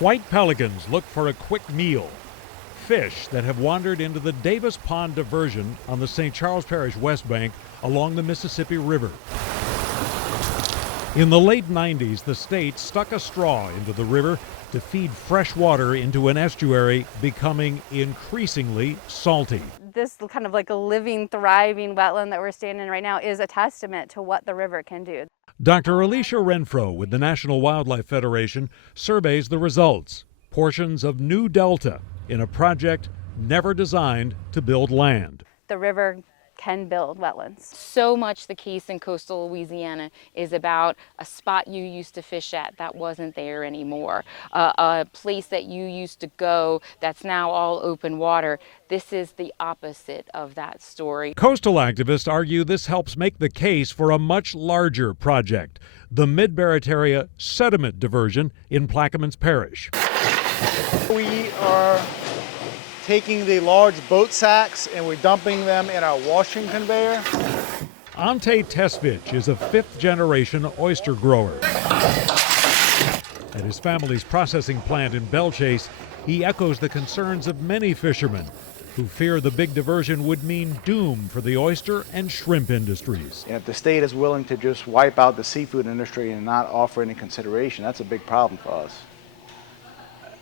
White pelicans look for a quick meal. Fish that have wandered into the Davis Pond diversion on the St. Charles Parish West Bank along the Mississippi River. In the late 90s, the state stuck a straw into the river to feed fresh water into an estuary becoming increasingly salty. This kind of like a living, thriving wetland that we're standing in right now is a testament to what the river can do. Dr. Alicia Renfro with the National Wildlife Federation surveys the results. Portions of new delta in a project never designed to build land. The river can build wetlands. So much the case in coastal Louisiana is about a spot you used to fish at that wasn't there anymore, a place that you used to go that's now all open water. This is the opposite of that story. Coastal activists argue this helps make the case for a much larger project, the Mid-Barataria sediment diversion in Plaquemines Parish. We are taking the large boat sacks and we're dumping them in our washing conveyor. Ante Tesvich is a fifth-generation oyster grower. At his family's processing plant in Belchase, he echoes the concerns of many fishermen who fear the big diversion would mean doom for the oyster and shrimp industries. And if the state is willing to just wipe out the seafood industry and not offer any consideration, that's a big problem for us.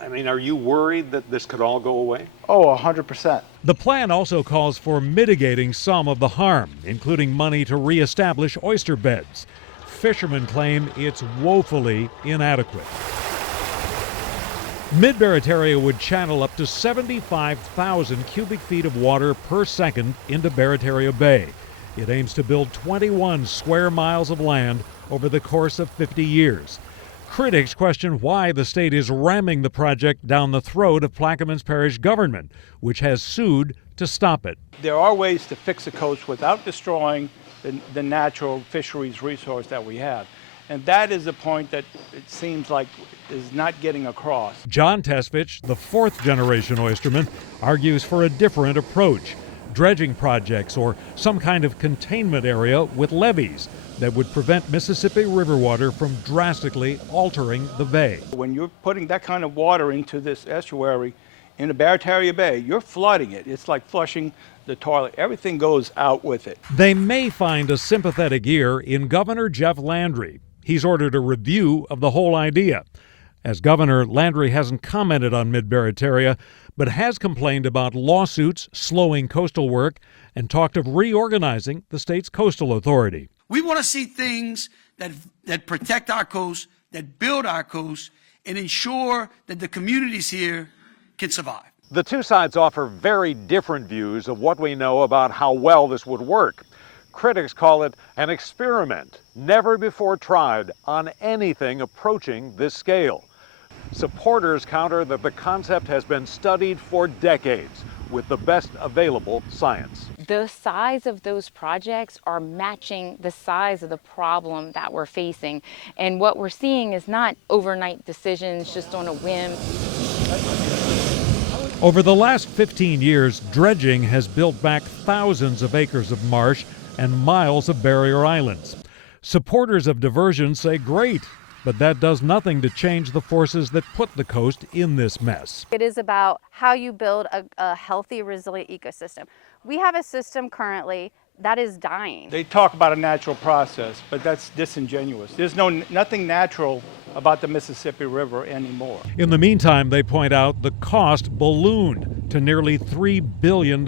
I mean, are you worried that this could all go away? Oh, 100%. The plan also calls for mitigating some of the harm, including money to reestablish oyster beds. Fishermen claim it's woefully inadequate. Mid-Barataria would channel up to 75,000 cubic feet of water per second into Barataria Bay. It aims to build 21 square miles of land over the course of 50 years. Critics question why the state is ramming the project down the throat of Plaquemines Parish government, which has sued to stop it. There are ways to fix the coast without destroying the natural fisheries resource that we have. And that is the point that it seems like is not getting across. John Tesvich, the fourth-generation oysterman, argues for a different approach, dredging projects or some kind of containment area with levees that would prevent Mississippi River water from drastically altering the bay. When you're putting that kind of water into this estuary in the Barataria Bay, you're flooding it. It's like flushing the toilet. Everything goes out with it. They may find a sympathetic ear in Governor Jeff Landry. He's ordered a review of the whole idea. As governor, Landry hasn't commented on Mid-Barataria, but has complained about lawsuits slowing coastal work and talked of reorganizing the state's coastal authority. We want to see things that protect our coast, that build our coast, and ensure that the communities here can survive. The two sides offer very different views of what we know about how well this would work. Critics call it an experiment, never before tried on anything approaching this scale. Supporters counter that the concept has been studied for decades with the best available science. The size of those projects are matching the size of the problem that we're facing. And what we're seeing is not overnight decisions just on a whim. Over the last 15 years, dredging has built back thousands of acres of marsh and miles of barrier islands. Supporters of diversion say great, but that does nothing to change the forces that put the coast in this mess. It is about how you build a healthy, resilient ecosystem. We have a system currently that is dying. They talk about a natural process, but that's disingenuous. There's nothing natural about the Mississippi River anymore. In the meantime, they point out the cost ballooned to nearly $3 billion,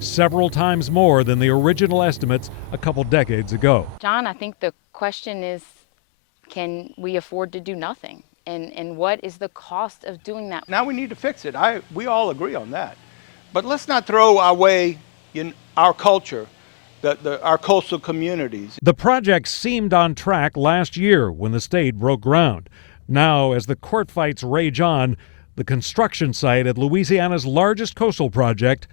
several times more than the original estimates a couple decades ago. John, I think the question is, can we afford to do nothing? And what is the cost of doing that? Now we need to fix it. We all agree on that. But let's not throw away our culture, our coastal communities. The project seemed on track last year when the state broke ground. Now, as the court fights rage on, the construction site at Louisiana's largest coastal project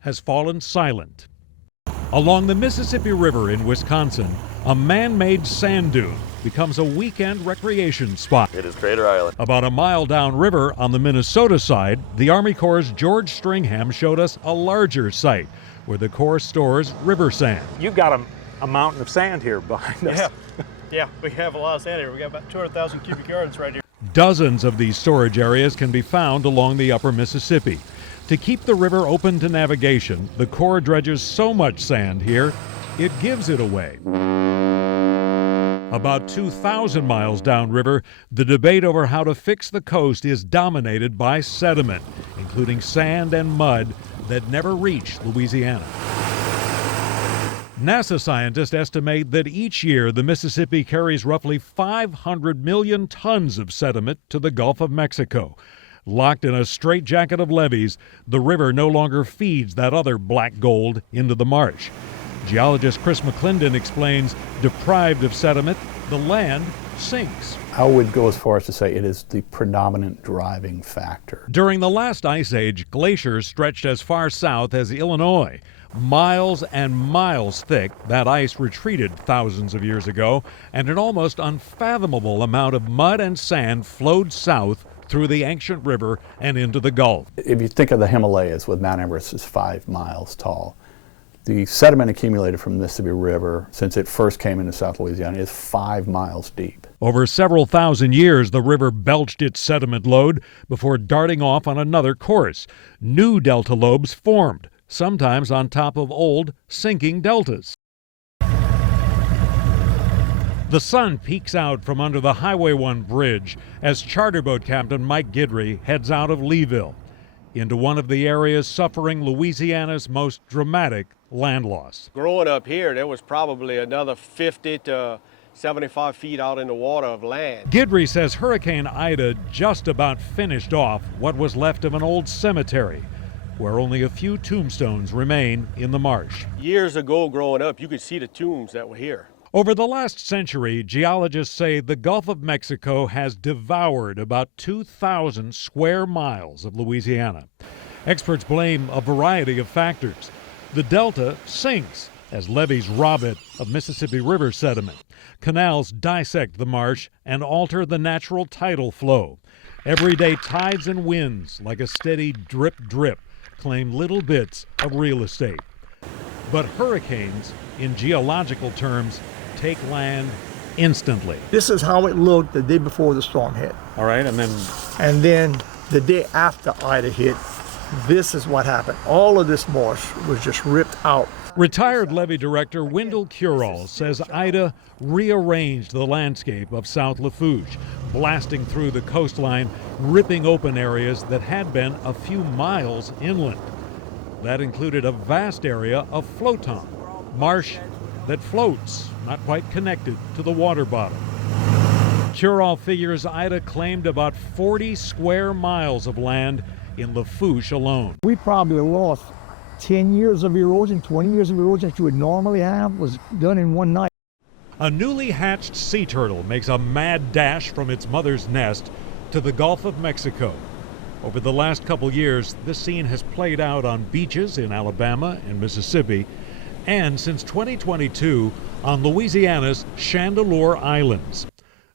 has fallen silent. Along the Mississippi River in Wisconsin, a man-made sand dune becomes a weekend recreation spot. It is Crater Island. About a mile downriver on the Minnesota side, the Army Corps' George Stringham showed us a larger site where the Corps stores river sand. You've got a mountain of sand here behind us. Yeah, we have a lot of sand here. We got about 200,000 cubic yards right here. Dozens of these storage areas can be found along the upper Mississippi. To keep the river open to navigation, the Corps dredges so much sand here, it gives it away. About 2,000 miles downriver, the debate over how to fix the coast is dominated by sediment, including sand and mud that never reach Louisiana. NASA scientists estimate that each year the Mississippi carries roughly 500 million tons of sediment to the Gulf of Mexico. Locked in a straitjacket of levees, the river no longer feeds that other black gold into the marsh. Geologist Chris McClendon explains, deprived of sediment, the land sinks. I would go as far as to say it is the predominant driving factor. During the last ice age, glaciers stretched as far south as Illinois. Miles and miles thick, that ice retreated thousands of years ago, and an almost unfathomable amount of mud and sand flowed south through the ancient river and into the Gulf. If you think of the Himalayas, with Mount Everest is 5 miles tall, the sediment accumulated from the Mississippi River since it first came into South Louisiana is 5 miles deep. Over several thousand years, the river belched its sediment load before darting off on another course. New delta lobes formed, sometimes on top of old, sinking deltas. The sun peeks out from under the Highway 1 bridge as charter boat captain Mike Guidry heads out of Leeville into one of the areas suffering Louisiana's most dramatic land loss. Growing up here, there was probably another 50 to 75 feet out in the water of land. Guidry says Hurricane Ida just about finished off what was left of an old cemetery, where only a few tombstones remain in the marsh. Years ago, growing up, you could see the tombs that were here. Over the last century, geologists say the Gulf of Mexico has devoured about 2,000 square miles of Louisiana. Experts blame a variety of factors. The delta sinks as levees rob it of Mississippi River sediment. Canals dissect the marsh and alter the natural tidal flow. Everyday tides and winds, like a steady drip-drip, claim little bits of real estate. But hurricanes, in geological terms, take land instantly. This is how it looked the day before the storm hit. All right, and then the day after Ida hit, this is what happened. All of this marsh was just ripped out. Retired levee director Wendell Curall says Ida rearranged the landscape of South Lafourche, blasting through the coastline, ripping open areas that had been a few miles inland. That included a vast area of floton, marsh that floats, not quite connected to the water bottom. Curall figures Ida claimed about 40 square miles of land in Lafourche alone. We probably lost 10 years of erosion, 20 years of erosion that you would normally have was done in one night. A newly hatched sea turtle makes a mad dash from its mother's nest to the Gulf of Mexico. Over the last couple years, this scene has played out on beaches in Alabama and Mississippi, and since 2022 on Louisiana's Chandeleur Islands.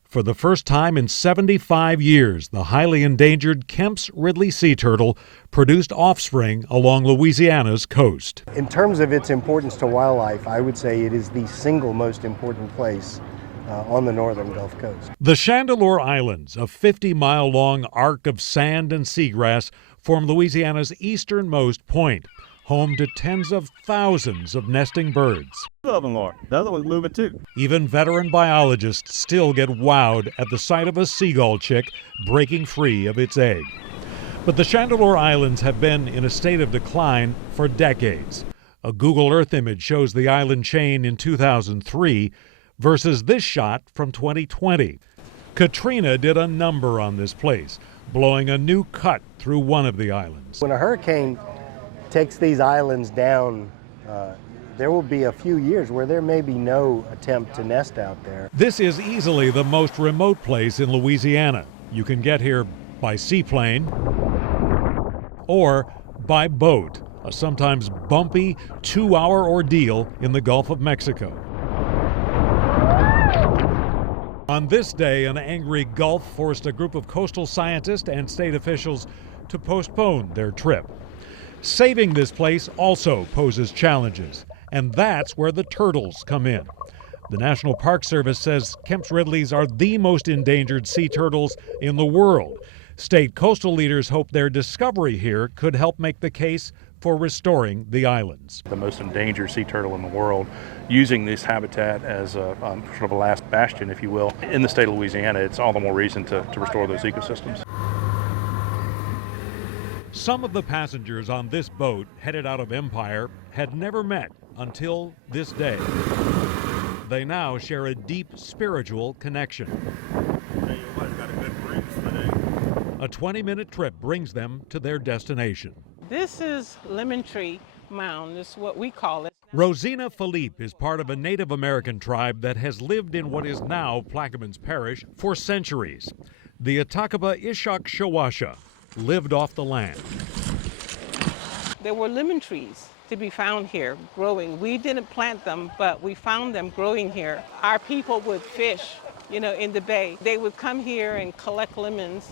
For the first time in 75 years, the highly endangered Kemp's Ridley sea turtle produced offspring along Louisiana's coast. In terms of its importance to wildlife, I would say it is the single most important place on the northern Gulf Coast. The Chandeleur Islands, a 50-mile-long arc of sand and seagrass, form Louisiana's easternmost point, home to tens of thousands of nesting birds. Love them, Lord. The other one's moving too. Even veteran biologists still get wowed at the sight of a seagull chick breaking free of its egg. But the Chandeleur Islands have been in a state of decline for decades. A Google Earth image shows the island chain in 2003 versus this shot from 2020. Katrina did a number on this place, blowing a new cut through one of the islands. When a hurricane takes these islands down, there will be a few years where there may be no attempt to nest out there. This is easily the most remote place in Louisiana. You can get here by seaplane or by boat, a sometimes bumpy 2-hour ordeal in the Gulf of Mexico. On this day, an angry Gulf forced a group of coastal scientists and state officials to postpone their trip. Saving this place also poses challenges, and that's where the turtles come in. The National Park Service says Kemp's Ridleys are the most endangered sea turtles in the world. State coastal leaders hope their discovery here could help make the case for restoring the islands. The most endangered sea turtle in the world, using this habitat as a sort of a last bastion, if you will, in the state of Louisiana, it's all the more reason to restore those ecosystems. Some of the passengers on this boat headed out of Empire had never met until this day. They now share a deep spiritual connection. A 20-minute trip brings them to their destination. This is Lemon Tree Mound, is what we call it. Rosina Philippe is part of a Native American tribe that has lived in what is now Plaquemines Parish for centuries. The Atakaba Ishak Shawasha lived off the land. There were lemon trees to be found here growing. We didn't plant them, but we found them growing here. Our people would fish, in the bay. They would come here and collect lemons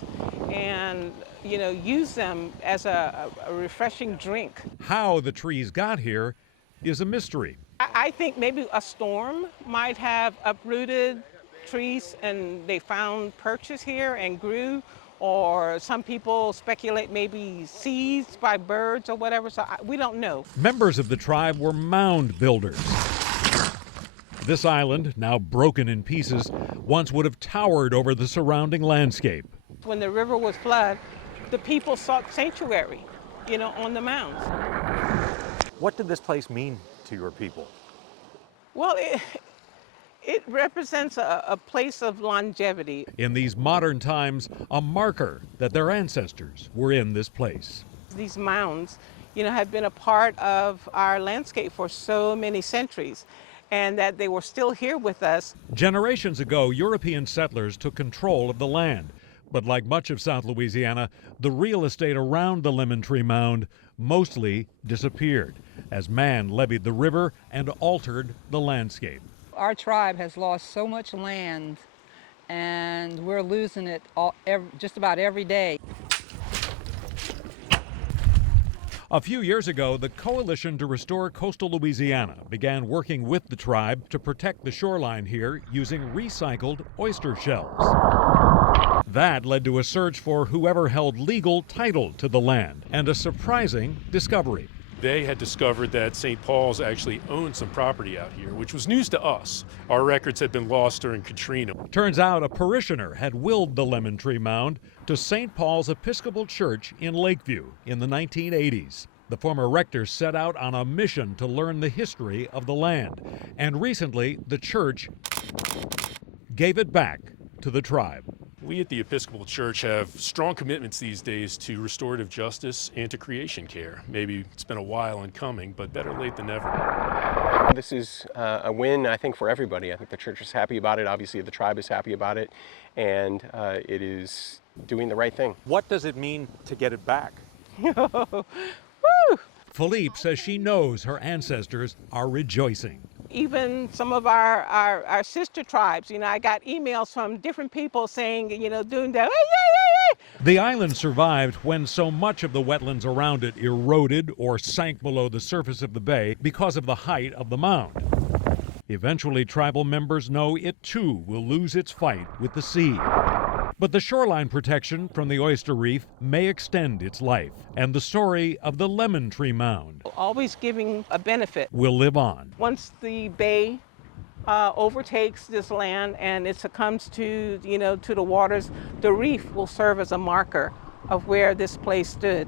and, use them as a refreshing drink. How the trees got here is a mystery. I think maybe a storm might have uprooted trees and they found perches here and grew, or some people speculate maybe seeds by birds or whatever, so we don't know. Members of the tribe were mound builders. This island, now broken in pieces, once would have towered over the surrounding landscape. When the river was flooded, the people sought sanctuary, on the mounds. What did this place mean to your people? Well, it represents a place of longevity. In these modern times, a marker that their ancestors were in this place. These mounds, have been a part of our landscape for so many centuries, and that they were still here with us. Generations ago, European settlers took control of the land. But like much of South Louisiana, the real estate around the Lemon Tree Mound mostly disappeared as man levied the river and altered the landscape. Our tribe has lost so much land, and we're losing it just about every day. A few years ago, the Coalition to Restore Coastal Louisiana began working with the tribe to protect the shoreline here using recycled oyster shells. That led to a search for whoever held legal title to the land and a surprising discovery. They had discovered that St. Paul's actually owned some property out here, which was news to us. Our records had been lost during Katrina. Turns out a parishioner had willed the Lemon Tree Mound to St. Paul's Episcopal Church in Lakeview in the 1980s. The former rector set out on a mission to learn the history of the land. And recently, the church gave it back to the tribe. We at the Episcopal Church have strong commitments these days to restorative justice and to creation care. Maybe it's been a while in coming, but better late than never. This is a win, I think, for everybody. I think the church is happy about it. Obviously, the tribe is happy about it, and it is doing the right thing. What does it mean to get it back? Woo! Philippe says she knows her ancestors are rejoicing. Even some of our sister tribes, I got emails from different people saying, doing that, hey. The island survived when so much of the wetlands around it eroded or sank below the surface of the bay because of the height of the mound. Eventually, tribal members know it too will lose its fight with the sea. But the shoreline protection from the oyster reef may extend its life, and the story of the Lemon Tree Mound, always giving a benefit, will live on. Once the bay overtakes this land and it succumbs to, to the waters, the reef will serve as a marker of where this place stood.